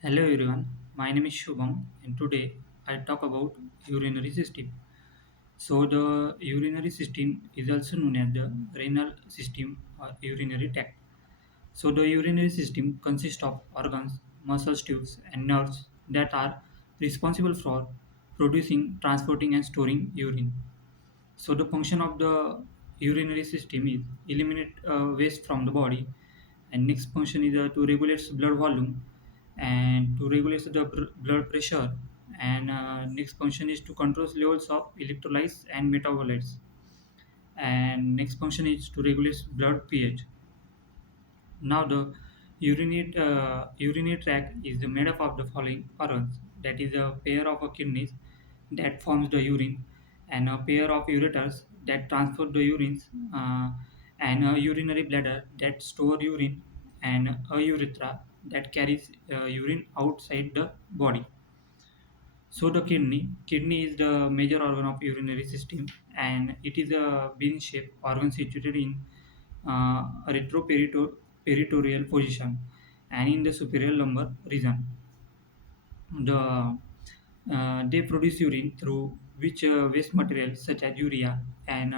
Hello everyone, my name is Shubham and today I talk about urinary system. So the urinary system is also known as the renal system or urinary tract. So the urinary system consists of organs, muscles, tubes and nerves that are responsible for producing, transporting and storing urine. So the function of the urinary system is eliminate waste from the body, and next function is to regulate blood volume and to regulate the blood pressure, and next function is to control levels of electrolytes and metabolites, and next function is to regulate blood pH. Now the urinary tract is made up of the following organs, that is a pair of kidneys that forms the urine, and a pair of ureters that transport the urines, and a urinary bladder that store urine, and a urethra that carries urine outside the body. So the kidney is the major organ of urinary system, and it is a bean-shaped organ situated in retroperitoneal position and in the superior lumbar region. They produce urine through which waste materials such as urea and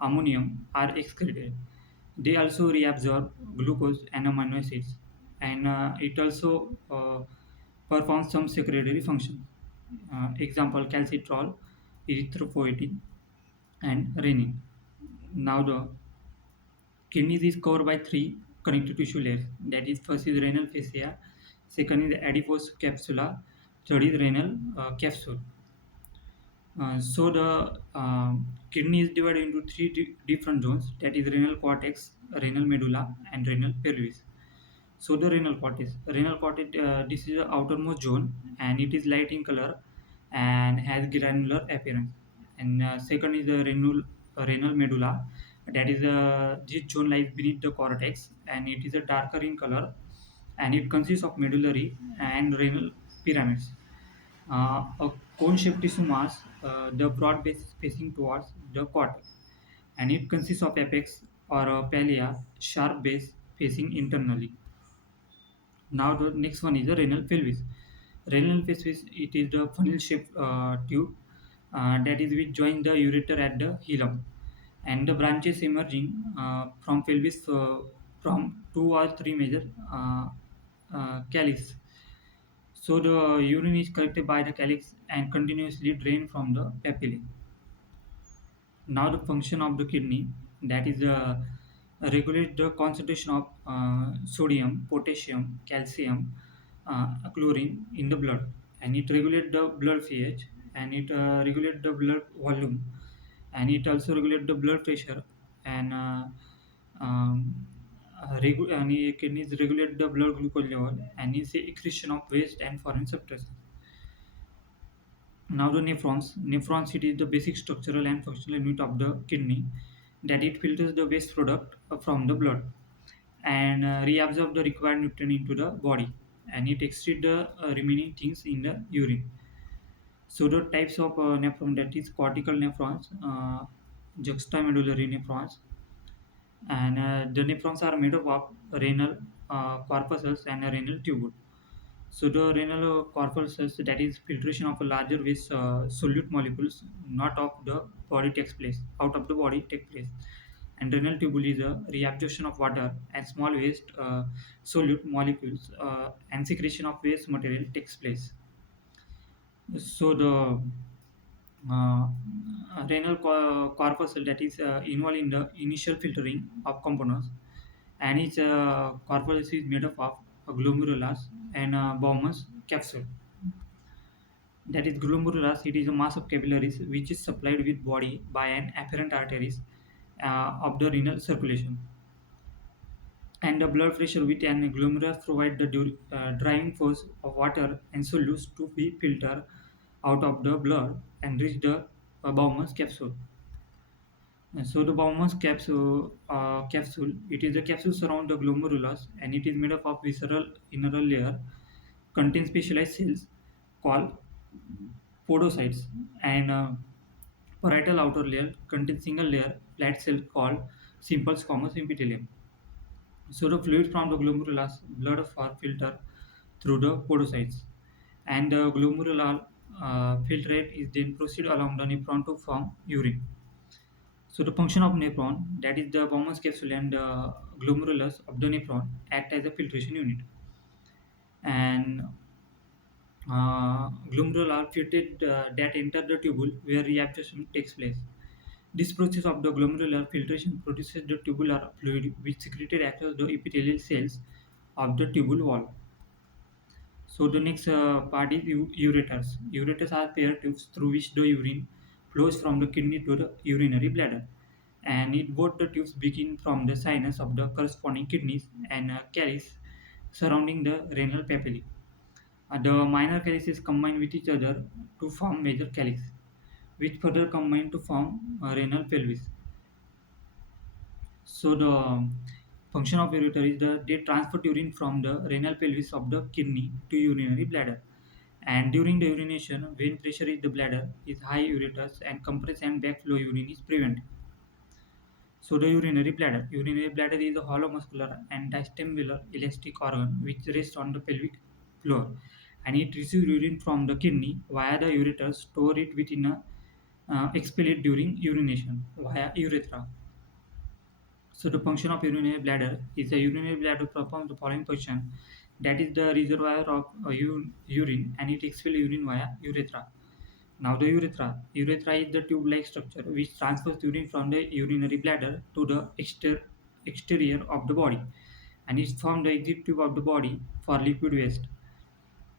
ammonium are excreted. They also reabsorb glucose and amino acids, and it also performs some secretory function. Example: calcitrol, erythropoietin, and renin. Now the kidneys is covered by three connective tissue layers. That is, first is renal fascia, second is adipose capsula, third is renal capsule. So the kidney is divided into three different zones. That is renal cortex, renal medulla, and renal pelvis. So the renal cortex, this is the outermost zone, and it is light in color and has granular appearance. And second is the renal medulla, that is this zone lies beneath the cortex, and it is a darker in color, and it consists of medullary and renal pyramids. A cone-shaped tissue mass, the broad base is facing towards the cortex, and it consists of apex or a palea, sharp base facing internally. Now the next one is the renal pelvis. Renal pelvis, it is the funnel-shaped tube that is which joins the ureter at the hilum, and the branches emerging from pelvis from two or three major calyx. So the urine is collected by the calyx and continuously drained from the papillae. Now the function of the kidney, that is regulate the concentration of sodium, potassium, calcium, chlorine in the blood, and it regulate the blood pH, and it regulate the blood volume, and it also regulate the blood pressure, and um, and kidneys regulate the blood glucose level, and is the excretion of waste and foreign substances. Now the nephrons, it is the basic structural and functional unit of the kidney, that it filters the waste product from the blood and reabsorb the required nutrient into the body, and it excrete the remaining things in the urine. So the types of nephron, that is cortical nephrons, juxtamedullary nephrons, and the nephrons are made up of renal corpuscles and a renal tubule. So the renal corpuscles, that is filtration of a larger waste solute molecules, not of the body takes place, out of the body take place. And renal tubule is a reabsorption of water and small waste solute molecules, and secretion of waste material takes place. So the uh, corpuscle, that is involved in the initial filtering of components, and its corpus is made up of glomerulus and Bowman's capsule. That is glomerulus, it is a mass of capillaries which is supplied with body by an afferent arteries of the renal circulation. And the blood pressure with an glomerulus provide the driving force of water and solutes to be filtered out of the blood and reach the Bowman's capsule. So the Bowman's capsule, it is a capsule surround the glomerulus, and it is made up of visceral inner layer, contains specialized cells called podocytes, and parietal outer layer contains single layer flat cell called simple squamous epithelium. So the fluid from the glomerulus blood are filtered through the podocytes, and the glomerular filtrate is then proceed along the nephron to form urine. So the function of nephron, that is the Bowman's capsule and the glomerulus of the nephron, act as a filtration unit, and glomerular fluid that enter the tubule where reabsorption takes place. This process of the glomerular filtration produces the tubular fluid which secreted across the epithelial cells of the tubule wall. So the next part is ureters. Ureters are paired tubes through which the urine flows from the kidney to the urinary bladder. And it both the tubes begin from the sinus of the corresponding kidneys and calyx surrounding the renal papillae. The minor calyces combine with each other to form major calyx, which further combine to form renal pelvis. So the function of ureter is they transfer urine from the renal pelvis of the kidney to urinary bladder. And during the urination, when pressure in the bladder is high, ureters and compress and backflow urine is prevented. So the urinary bladder is a hollow muscular and diastemular elastic organ which rests on the pelvic floor, and it receives urine from the kidney via the ureters, store it within a expel it during urination via urethra. So the function of urinary bladder is the urinary bladder performs the following function, that is the reservoir of urine, and it expels urine via urethra. Now the urethra is the tube-like structure which transfers urine from the urinary bladder to the exterior of the body, and it forms the exit tube of the body for liquid waste.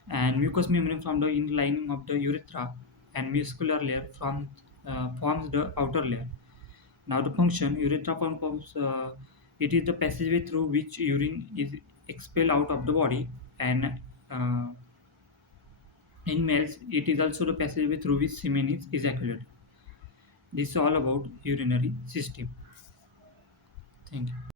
And mucous membrane from the inner lining of the urethra and muscular layer forms the outer layer. Now the function, urethra forms it is the passageway through which urine is expelled out of the body, and uh, in males it is also the passageway through which semen is ejaculated. This is all about urinary system. Thank you.